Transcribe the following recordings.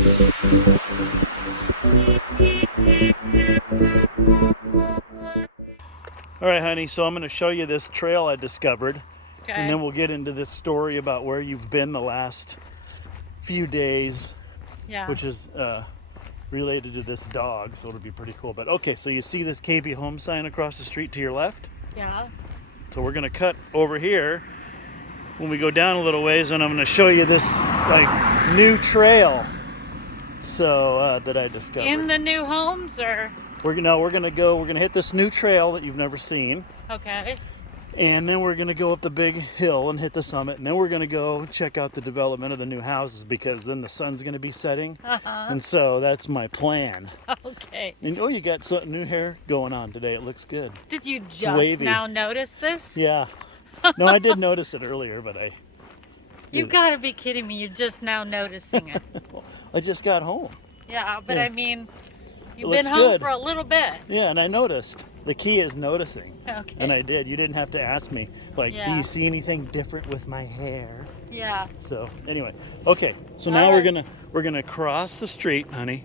All right, honey, so I'm going to show you this trail I discovered. Okay. And then we'll get into this story about where you've been the last few days. Yeah. Which is related to this dog, so it'll be pretty cool. But okay, so you see this KB Home sign across the street to your left? Yeah. So we're going to cut over here when we go down a little ways, and I'm going to show you this like new trail that I discovered. In the new homes, or? We're gonna hit this new trail that you've never seen. Okay. And then we're gonna go up the big hill and hit the summit, and then we're gonna go check out the development of the new houses, because then the sun's gonna be setting. And so that's my plan. Okay. And oh, you got some new hair going on today. It looks good. Did you just now notice this? Yeah. No, I did notice it earlier, but You gotta be kidding me. You're just now noticing it. I just got home. Yeah, but Yeah. I mean, you've been home for a little bit. Yeah, and I noticed. The key is noticing. Okay. And I did. You didn't have to ask me, like, Yeah. do you see anything different with my hair? Yeah. So anyway, okay. So now we're gonna cross the street, honey,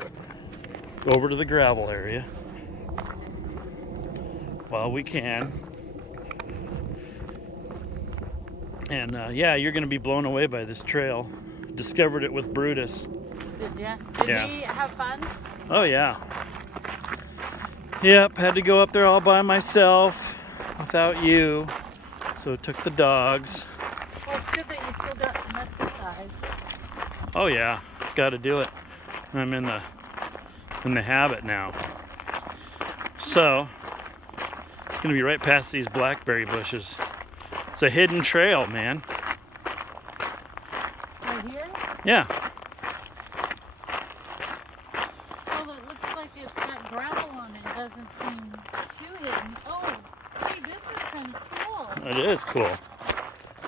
over to the gravel area while we can. And yeah, you're gonna be blown away by this trail. Discovered it with Brutus. Did you? Did Yeah. he have fun? Oh yeah. Yep, had to go up there all by myself without you. So took the dogs. Well, it's good that you still got some exercise. Oh yeah, got to do it. I'm in the habit now. So it's gonna be right past these blackberry bushes. It's a hidden trail, man. Right here? Yeah. Well, it looks like it's got gravel on it. It doesn't seem too hidden. Oh, hey, this is kind of cool. It is cool.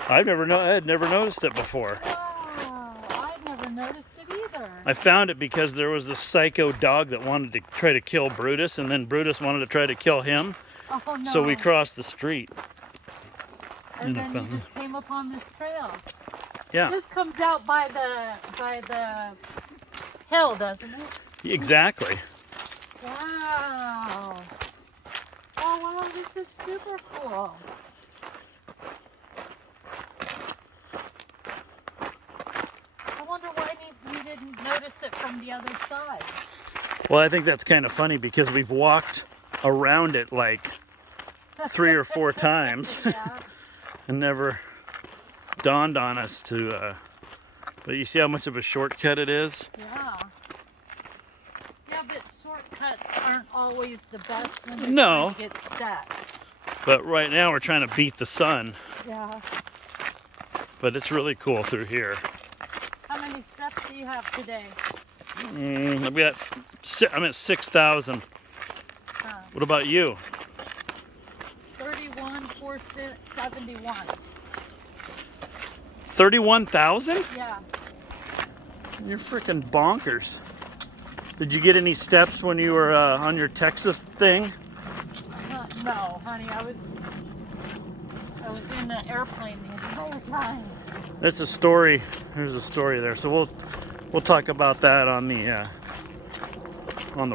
I had never noticed it before. Wow, I've never noticed it either. I found it because there was this psycho dog that wanted to try to kill Brutus, and then Brutus wanted to try to kill him. Oh no. So we crossed the street. And then you just came upon this trail. Yeah. This comes out by the hill, doesn't it? Exactly. Wow. Oh wow, this is super cool. I wonder why we didn't notice it from the other side. Well, I think that's kind of funny because we've walked around it like 3 or 4 times. Yeah. And never dawned on us to, but you see how much of a shortcut it is? Yeah. Yeah, but shortcuts aren't always the best when you're No. trying to get stuck. But right now we're trying to beat the sun. Yeah. But it's really cool through here. How many steps do you have today? I'm at 6,000. What about you? 31,471. 31,000? Yeah. You're freaking bonkers. Did you get any steps when you were on your Texas thing? No, honey, I was in the airplane the entire time. That's a story. There's a story there. So we'll talk about that on the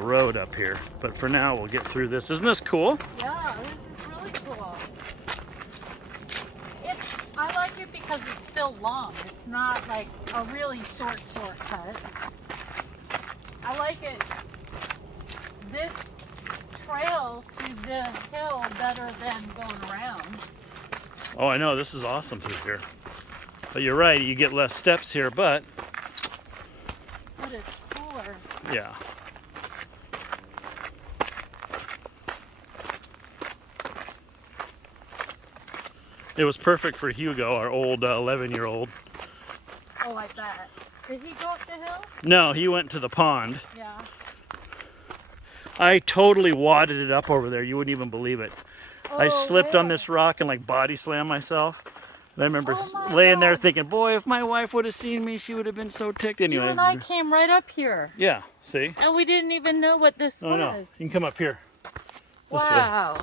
road up here. But for now, we'll get through this. Isn't this cool? Yeah, this is really cool. I like it because it's still long. It's not like a really shortcut. I like it. This trail to the hill better than going around. Oh, I know. This is awesome through here. But you're right. You get less steps here, but it's cooler. yeah. It was perfect for Hugo, our old 11-year-old. Oh, I bet. Did he go up the hill? No, he went to the pond. Yeah. I totally wadded it up over there. You wouldn't even believe it. I slipped on this rock and like body slammed myself. And I remember laying there thinking, boy, if my wife would have seen me, she would have been so ticked. Anyway. You and I came right up here. Yeah, see? And we didn't even know what this was. No. You can come up here. Wow.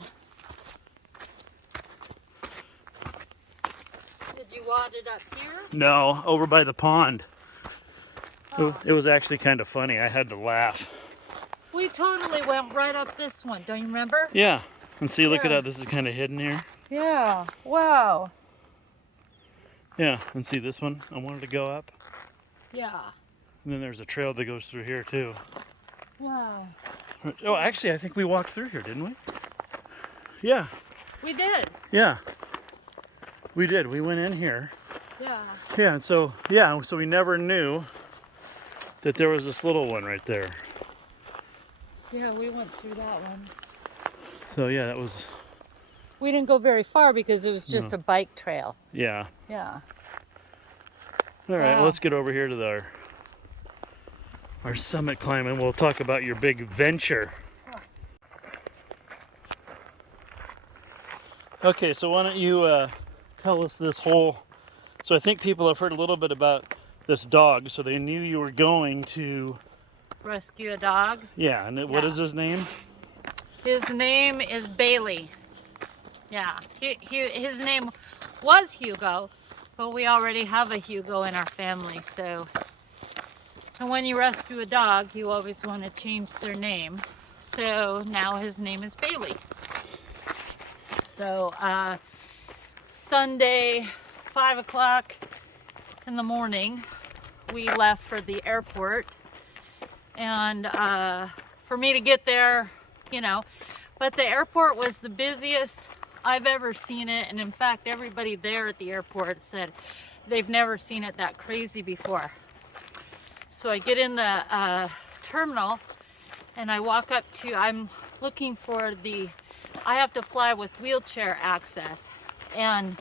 Did you wad it up here? No, over by the pond. It was actually kind of funny. I had to laugh. We totally went right up this one. Don't you remember? Yeah. And see, look at Yeah. how this is kind of hidden here. Yeah. Wow. Yeah. And see this one? I wanted to go up. Yeah. And then there's a trail that goes through here too. Yeah. Oh, actually, I think we walked through here, didn't we? Yeah. We did. Yeah. We did. We went in here. Yeah. Yeah. And so, so we never knew that there was this little one right there. Yeah, we went through that one. So yeah, that was. We didn't go very far because it was just No. a bike trail. Yeah. Yeah. All right. Wow. Well, let's get over here to our summit climb, and we'll talk about your big venture. Okay, so why don't you tell us this whole. So I think people have heard a little bit about this dog, so they knew you were going to. Rescue a dog. Yeah, and what Yeah. is his name? His name is Bailey. Yeah. His name was Hugo, but we already have a Hugo in our family, so. And when you rescue a dog, you always want to change their name. So now his name is Bailey. So Sunday, 5 o'clock in the morning, we left for the airport. And for me to get there, you know, but the airport was the busiest I've ever seen it. And in fact, everybody there at the airport said they've never seen it that crazy before. So I get in the terminal and I walk up to, I'm looking for I have to fly with wheelchair access. And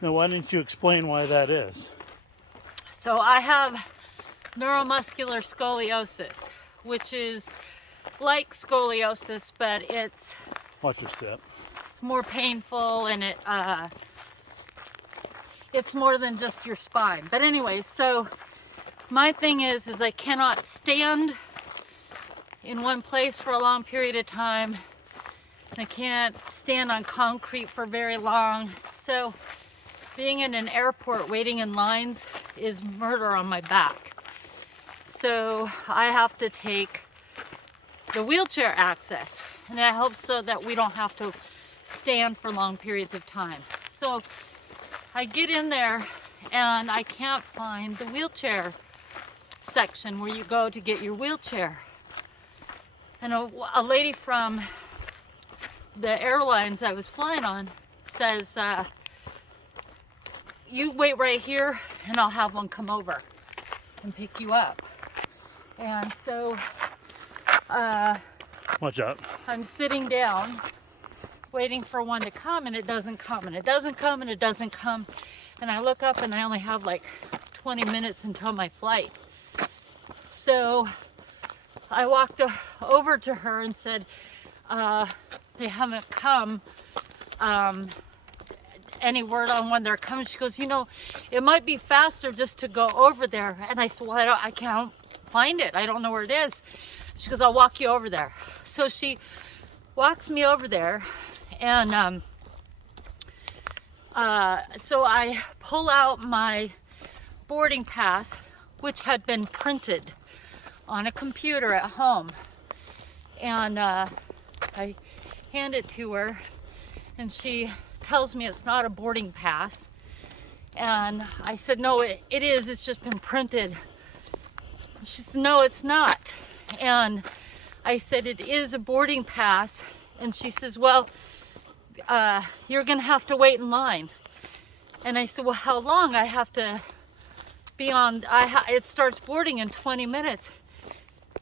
Now, why didn't you explain why that is? so I have neuromuscular scoliosis, which is like scoliosis, but it's Watch your step. more painful and it's more than just your spine. But anyway, so my thing is I cannot stand in one place for a long period of time. I can't stand on concrete for very long. So being in an airport waiting in lines is murder on my back. So I have to take the wheelchair access, and that helps so that we don't have to stand for long periods of time. So I get in there and I can't find the wheelchair section where you go to get your wheelchair. And a lady from the airlines I was flying on says, you wait right here and I'll have one come over and pick you up. And so Watch out. I'm sitting down waiting for one to come, and it doesn't come, and it doesn't come, and it doesn't come. And I look up and I only have like 20 minutes until my flight. So I walked over to her and said, they haven't come. Any word on when they're coming? She goes, you know, it might be faster just to go over there. And I said, well, I can't find it. I don't know where it is. She goes, I'll walk you over there. So she walks me over there, and so I pull out my boarding pass, which had been printed on a computer at home, and I hand it to her, and she tells me it's not a boarding pass. And I said, no, it is, it's just been printed. She said, no, it's not. And I said, it is a boarding pass. And she says, well, you're gonna have to wait in line. And I said, well, how long? I have to be on, it starts boarding in 20 minutes.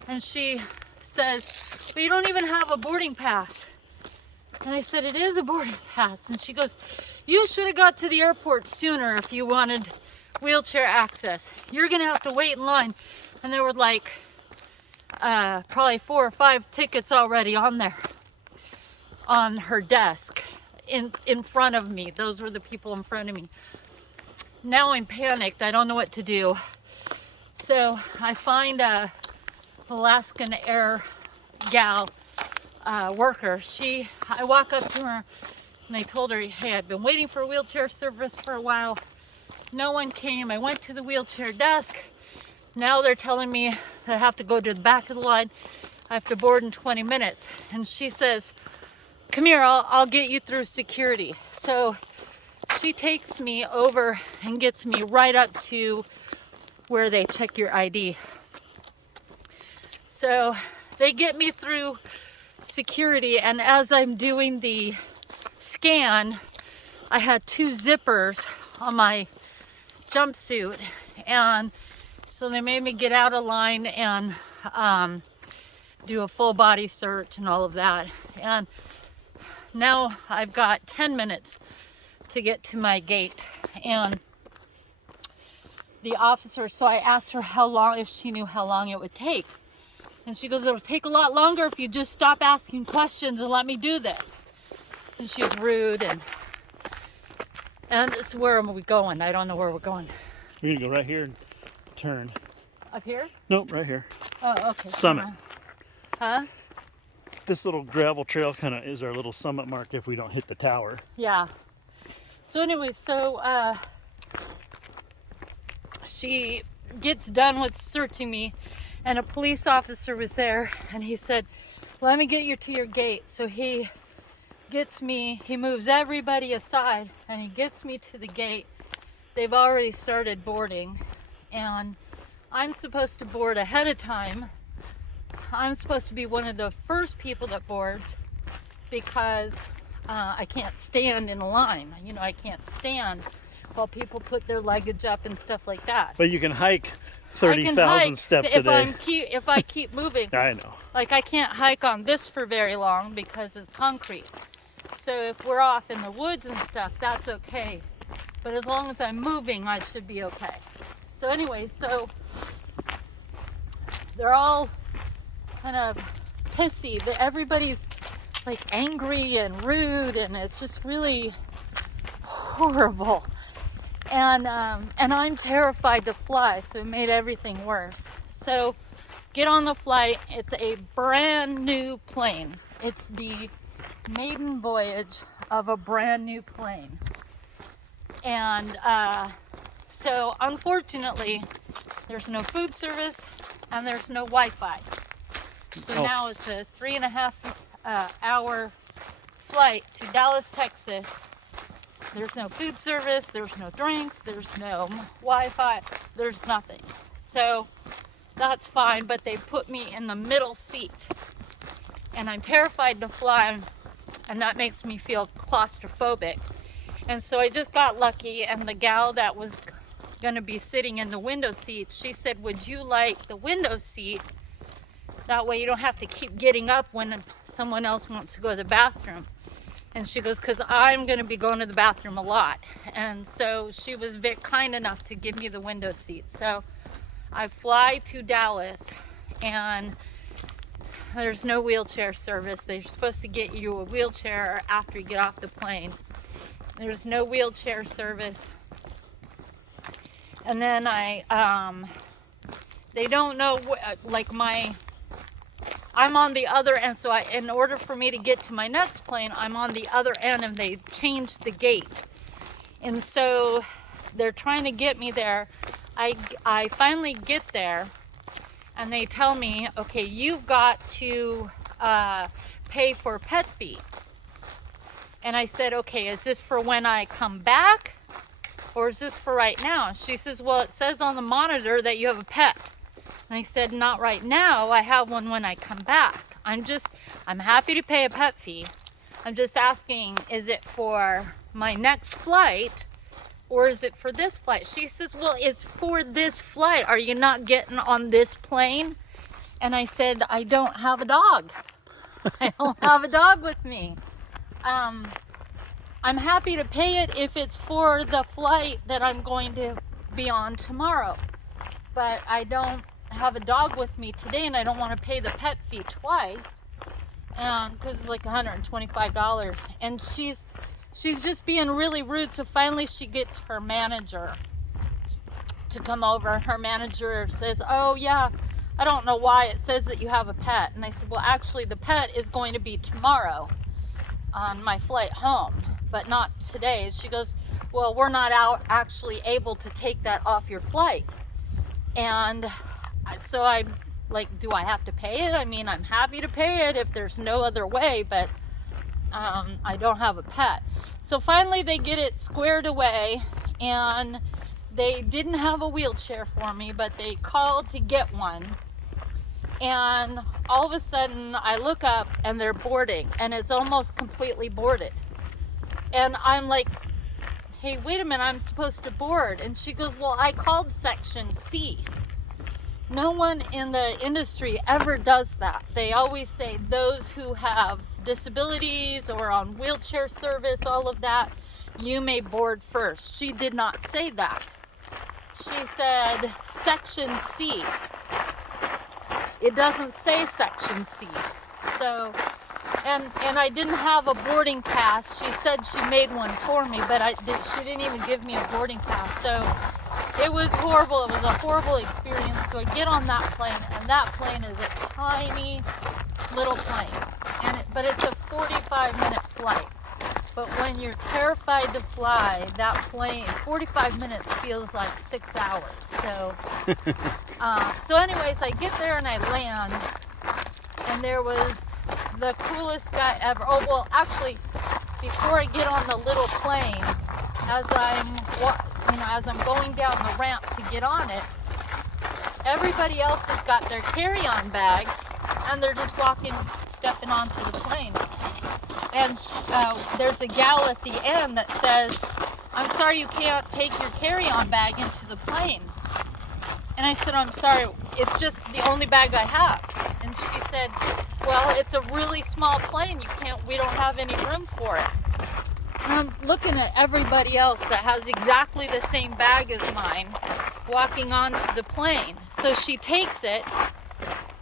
And she says, but you don't even have a boarding pass. And I said, it is a boarding pass. And she goes, you should have got to the airport sooner if you wanted wheelchair access. You're gonna have to wait in line. And there were like probably 4 or 5 tickets already on there, on her desk, in front of me. Those were the people in front of me. Now I'm panicked. I don't know what to do. So I find a Alaskan Air gal worker. I walk up to her and I told her, hey, I've been waiting for a wheelchair service for a while. No one came. I went to the wheelchair desk. now they're telling me that I have to go to the back of the line. I have to board in 20 minutes. And she says, come here, I'll get you through security. So she takes me over and gets me right up to where they check your ID. So they get me through security, and as I'm doing the scan, I had 2 zippers on my jumpsuit, and so they made me get out of line and do a full body search and all of that. And now I've got 10 minutes to get to my gate. And the officer, so I asked her how long, if she knew how long it would take. And she goes, it'll take a lot longer if you just stop asking questions and let me do this. And she was rude, and so where are we going? I don't know where we're going. We're gonna go right here and turn. Up here? Nope, right here. Oh, okay. Summit. Huh? This little gravel trail kind of is our little summit mark if we don't hit the tower. Yeah. So anyway, so she gets done with searching me, and a police officer was there, and he said, let me get you to your gate. So he gets me, he moves everybody aside, and he gets me to the gate. They've already started boarding, and I'm supposed to board ahead of time. I'm supposed to be one of the first people that boards because I can't stand in a line. You know, I can't stand while people put their luggage up and stuff like that. But you can hike 30,000 steps a day. If I keep moving. I know. Like, I can't hike on this for very long because it's concrete. So if we're off in the woods and stuff, that's okay. But as long as I'm moving, I should be okay. So anyway, so they're all kind of pissy. Everybody's like angry and rude, and it's just really horrible. And I'm terrified to fly, so it made everything worse. So get on the flight. It's a brand new plane. It's the maiden voyage of a brand new plane. And so unfortunately, there's no food service and there's no Wi-Fi. So now it's a 3.5 hour flight to Dallas, Texas. There's no food service, there's no drinks, there's no Wi-Fi, there's nothing. So that's fine, but they put me in the middle seat. And I'm terrified to fly, and that makes me feel claustrophobic. And so I just got lucky, and the gal that was going to be sitting in the window seat, she said, would you like the window seat? That way you don't have to keep getting up when someone else wants to go to the bathroom. And she goes, because I'm going to be going to the bathroom a lot. And so she was very kind enough to give me the window seat. So I fly to Dallas, and there's no wheelchair service. They're supposed to get you a wheelchair after you get off the plane. There's no wheelchair service. And then they don't know, I'm on the other end, so in order for me to get to my next plane, I'm on the other end, and they changed the gate. And so they're trying to get me there. I finally get there, and they tell me, okay, you've got to pay for pet fee. And I said, okay, is this for when I come back, or is this for right now? She says, well, it says on the monitor that you have a pet. And I said, not right now. I have one when I come back. I'm happy to pay a pet fee. I'm just asking, is it for my next flight, or is it for this flight? She says, well, it's for this flight. Are you not getting on this plane? And I said, I don't have a dog. I don't have a dog with me. I'm happy to pay it if it's for the flight that I'm going to be on tomorrow. But I don't have a dog with me today, and I don't want to pay the pet fee twice, because it's like $125. And she's just being really rude. So finally she gets her manager to come over, and her manager says, oh yeah, I don't know why it says that you have a pet. And I said, well, actually the pet is going to be tomorrow on my flight home, but not today. She goes, well, we're not actually able to take that off your flight. And so I'm like, do I have to pay it? I mean, I'm happy to pay it if there's no other way, but I don't have a pet. So finally they get it squared away, and they didn't have a wheelchair for me, but they called to get one. And all of a sudden I look up and they're boarding, and it's almost completely boarded. And I'm like, hey, wait a minute, I'm supposed to board. And she goes, well, I called section C. No one in the industry ever does that. They always say those who have disabilities or on wheelchair service, all of that, you may board first. She did not say that. She said section C. It doesn't say section C. So, and I didn't have a boarding pass. She said she made one for me, but she didn't even give me a boarding pass. So it was horrible. It was a horrible experience. So I get on that plane, and that plane is a tiny little plane. But it's a 45-minute flight. But when you're terrified to fly, that plane, 45 minutes feels like 6 hours. So anyways, I get there and I land, and there was the coolest guy ever. Oh, well, actually, before I get on the little plane, as I'm going down the ramp to get on it, everybody else has got their carry-on bags, and they're just stepping onto the plane. And there's a gal at the end that says, I'm sorry, you can't take your carry-on bag into the plane. And I said, I'm sorry, it's just the only bag I have. And she said, well, it's a really small plane. We don't have any room for it. And I'm looking at everybody else that has exactly the same bag as mine walking onto the plane. So she takes it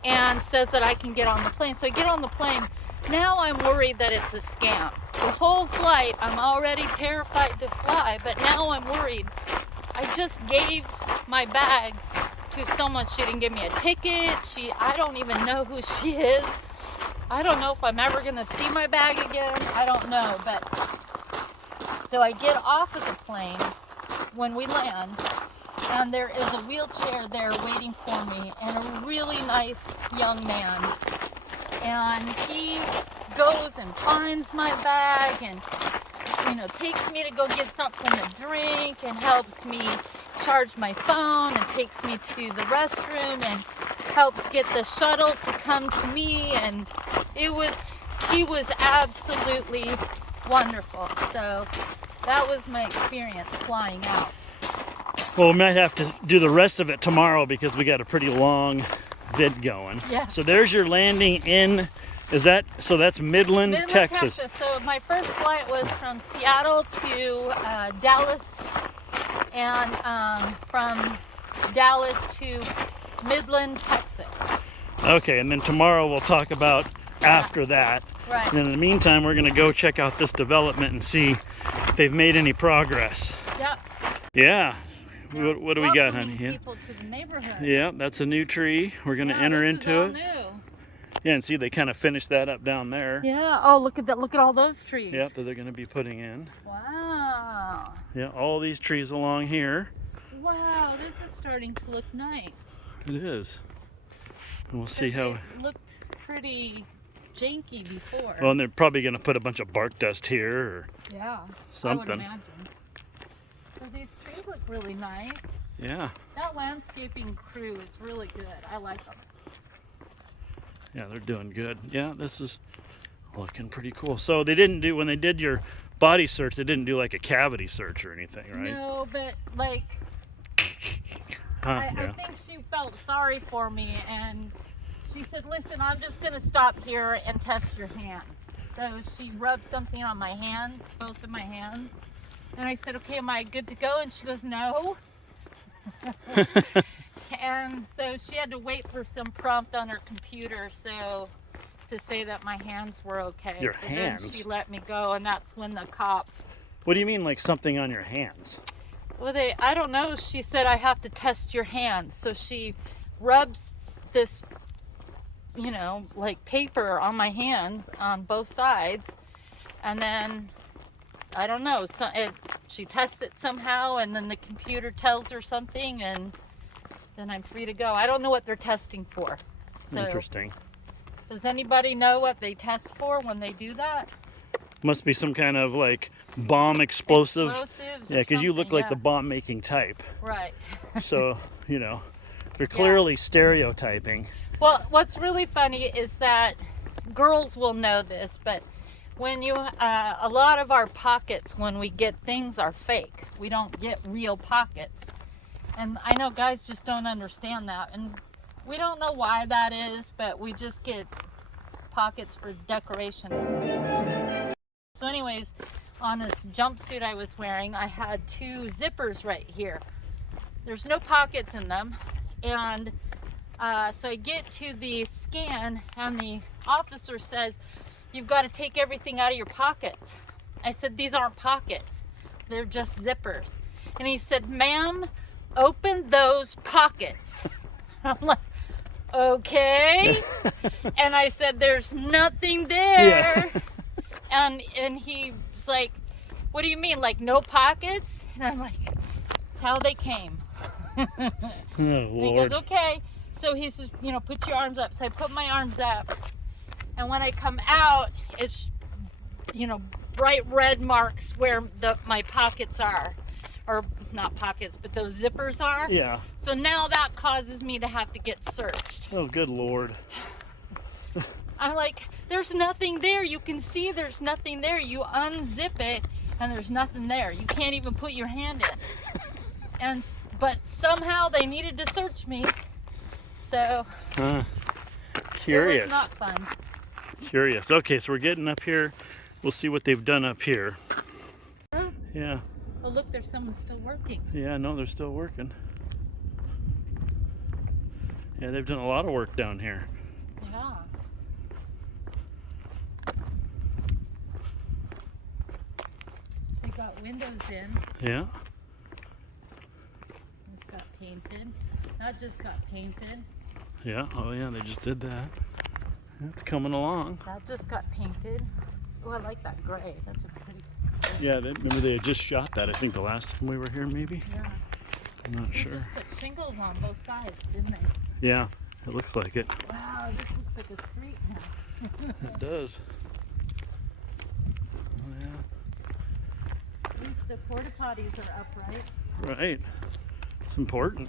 and says that I can get on the plane. So I get on the plane. Now I'm worried that it's a scam. The whole flight, I'm already terrified to fly, but now I'm worried. I just gave my bag to someone. She didn't give me a ticket. I don't even know who she is. I don't know if I'm ever going to see my bag again. I don't know. But so I get off of the plane when we land, and there is a wheelchair there waiting for me, and a really nice young man. And he goes and finds my bag and, takes me to go get something to drink, and helps me charge my phone, and takes me to the restroom, and helps get the shuttle to come to me. And he was absolutely wonderful. So that was my experience flying out. Well, we might have to do the rest of it tomorrow because we got a pretty long vid going. Yeah. So there's your landing in, so that's Midland, Texas. So my first flight was from Seattle to Dallas, and from Dallas to Midland, Texas. Okay, and then tomorrow we'll talk about after that. Right. And in the meantime, we're going to go check out this development and see if they've made any progress. Yep. Yeah. What do we got, honey? Yeah. People to the neighborhood. Yeah, that's a new tree. We're going to enter into it. New. Yeah, and see, they kind of finished that up down there. Yeah. Oh, look at that. Look at all those trees. Yep, that they're going to be putting in. Wow. Yeah, all these trees along here. Wow, this is starting to look nice. It is. And we'll see how. It looked pretty janky before. Well, and they're probably going to put a bunch of bark dust here or something. I would imagine. So these trees look really nice. Yeah. That landscaping crew is really good. I like them. Yeah, they're doing good. Yeah, this is looking pretty cool. So they didn't do, when they did your body search, they didn't do like a cavity search or anything, right? No, but like, I think she felt sorry for me, and she said, listen, I'm just going to stop here and test your hands. So she rubbed something on my hands, both of my hands. And I said, okay, am I good to go? And she goes, no. And so she had to wait for some prompt on her computer to say that my hands were okay. Your so hands? Then she let me go, and that's when the cop... What do you mean, like something on your hands? Well, I don't know. She said I have to test your hands. So she rubs this, like paper on my hands on both sides, and then... I don't know, she tests it somehow, and then the computer tells her something, and then I'm free to go. I don't know what they're testing for. So, Interesting. does anybody know what they test for when they do that? Must be some kind of like bomb explosive. Explosives or Yeah, because you look something, like yeah. the bomb making type. Right. So, you know, they're clearly stereotyping. Well, what's really funny is that girls will know this, but when you, a lot of our pockets when we get things are fake. We don't get real pockets. And I know guys just don't understand that. And we don't know why that is, but we just get pockets for decorations. So anyways, on this jumpsuit I was wearing, I had 2 zippers right here. There's no pockets in them. And so I get to the scan and the officer says, "You've got to take everything out of your pockets." I said, "These aren't pockets. They're just zippers." And he said, "Ma'am, open those pockets." I'm like, okay. And I said, "There's nothing there." Yeah. And he was like, "What do you mean, like no pockets?" And I'm like, "That's how they came." Oh, And he Lord. goes, "Okay." So he says, you know, "Put your arms up." So I put my arms up. And when I come out, it's, you know, bright red marks where my pockets are. Or not pockets, but those zippers are. Yeah. So now that causes me to have to get searched. Oh, good Lord. I'm like, "There's nothing there. You can see there's nothing there. You unzip it and there's nothing there. You can't even put your hand in." But somehow they needed to search me. So Curious. it was not fun. Curious. Okay, so we're getting up here. We'll see what they've done up here. Yeah. Oh, look, there's someone still working. Yeah, no, they're still working. Yeah, they've done a lot of work down here. Yeah. They got windows in. Yeah. This got painted. That just got painted. Yeah. Oh, yeah, they just did that. It's coming along. That just got painted. Oh, I like that gray. That's a pretty. Yeah, remember they had just shot that, I think, the last time we were here, maybe? Yeah. I'm not They sure. just put shingles on both sides, didn't they? Yeah, it looks like it. Wow, this looks like a street now. It does. Oh, yeah. At least the porta potties are upright. Right. It's important.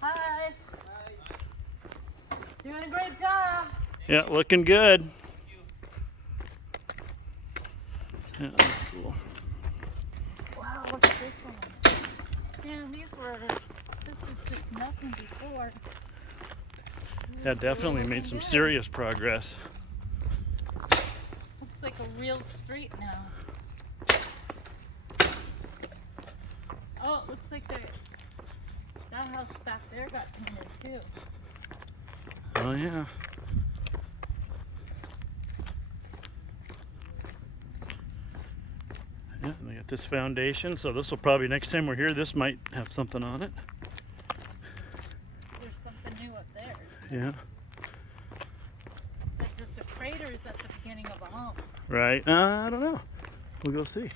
Hi. Doing a great job. Yeah, looking good. Yeah, that's cool. Wow, what's this one? Man, this was just nothing before. Yeah, definitely made some serious progress. Looks like a real street now. Oh, it looks like that house back there got painted too. Oh, yeah. Yeah, and they got this foundation, so this will probably, next time we're here, this might have something on it. There's something new up there. Yeah. Is that just a crater? Or is that the beginning of a home? Right. I don't know. We'll go see.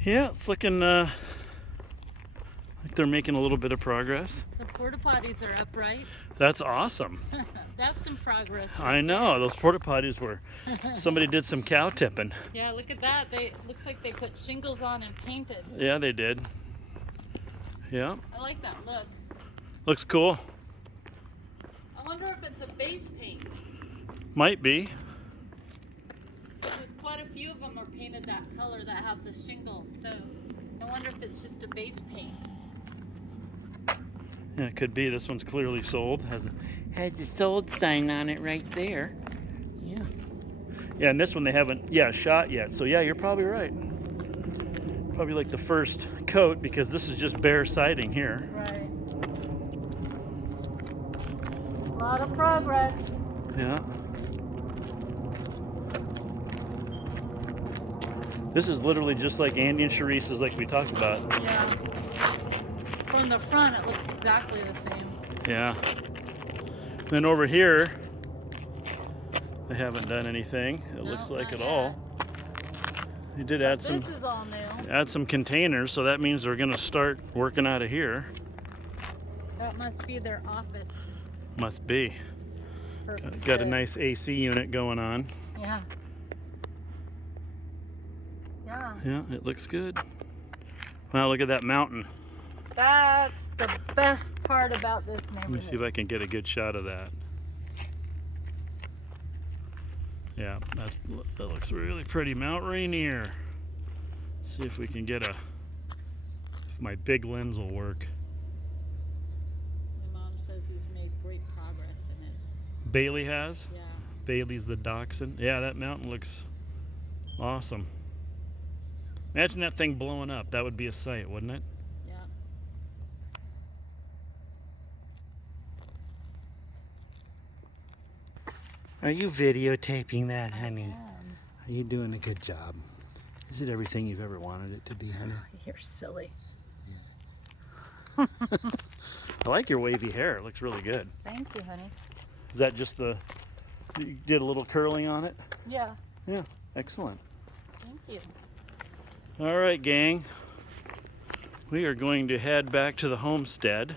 Yeah, it's looking like they're making a little bit of progress. The porta potties are upright. That's awesome. That's some progress. I know. Those porta potties were, somebody did some cow tipping. Yeah, look at that. Looks like they put shingles on and painted. Yeah, they did. Yeah. I like that look. Looks cool. I wonder if it's a base paint. Might be. There's quite a few of them are painted that color that have the shingles, so I wonder if it's just a base paint. Yeah, it could be. This one's clearly sold. Has a sold sign on it right there. Yeah. Yeah, and this one they haven't, shot yet. So yeah, you're probably right. Probably like the first coat, because this is just bare siding here. Right. A lot of progress. Yeah. This is literally just like Andy and Sharice's, like we talked about. Yeah. From the front, it looks exactly the same. Yeah. Then over here, they haven't done anything, it No, looks like not at yet. all. They did add some. This is all new. add some containers, so that means they're gonna start working out of here. That must be their office. Must be. for Got a the- nice AC unit going on. Yeah. Yeah. Yeah, it looks good. Wow, look at that mountain. That's the best part about this Let me see if neighborhood. I can get a good shot of that. Yeah, that looks really pretty. Mt Rainier. See if we can get if my big lens will work. My mom says he's made great progress in his. Bailey has. Yeah. Bailey's the Dachshund. Yeah, that mountain looks awesome. Imagine that thing blowing up. That would be a sight, wouldn't it? Yeah. Are you videotaping that, I honey? am. Are you doing a good job? Is it everything you've ever wanted it to be, honey? You're silly. I like your wavy hair. It looks really good. Thank you, honey. Is that just you did a little curling on it? Yeah. Yeah, excellent. Thank you. All right, gang. We are going to head back to the homestead.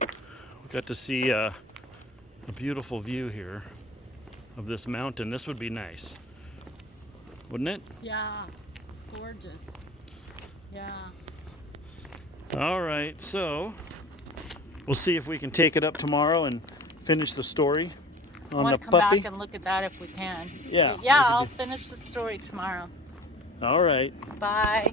We got to see a beautiful view here of this mountain. This would be nice, wouldn't it? Yeah. It's gorgeous. Yeah. All right, so we'll see if we can take it up tomorrow and finish the story I on want the to come puppy. back and look at that if we can. Yeah, But yeah, we could I'll do- finish the story tomorrow. All right. Bye.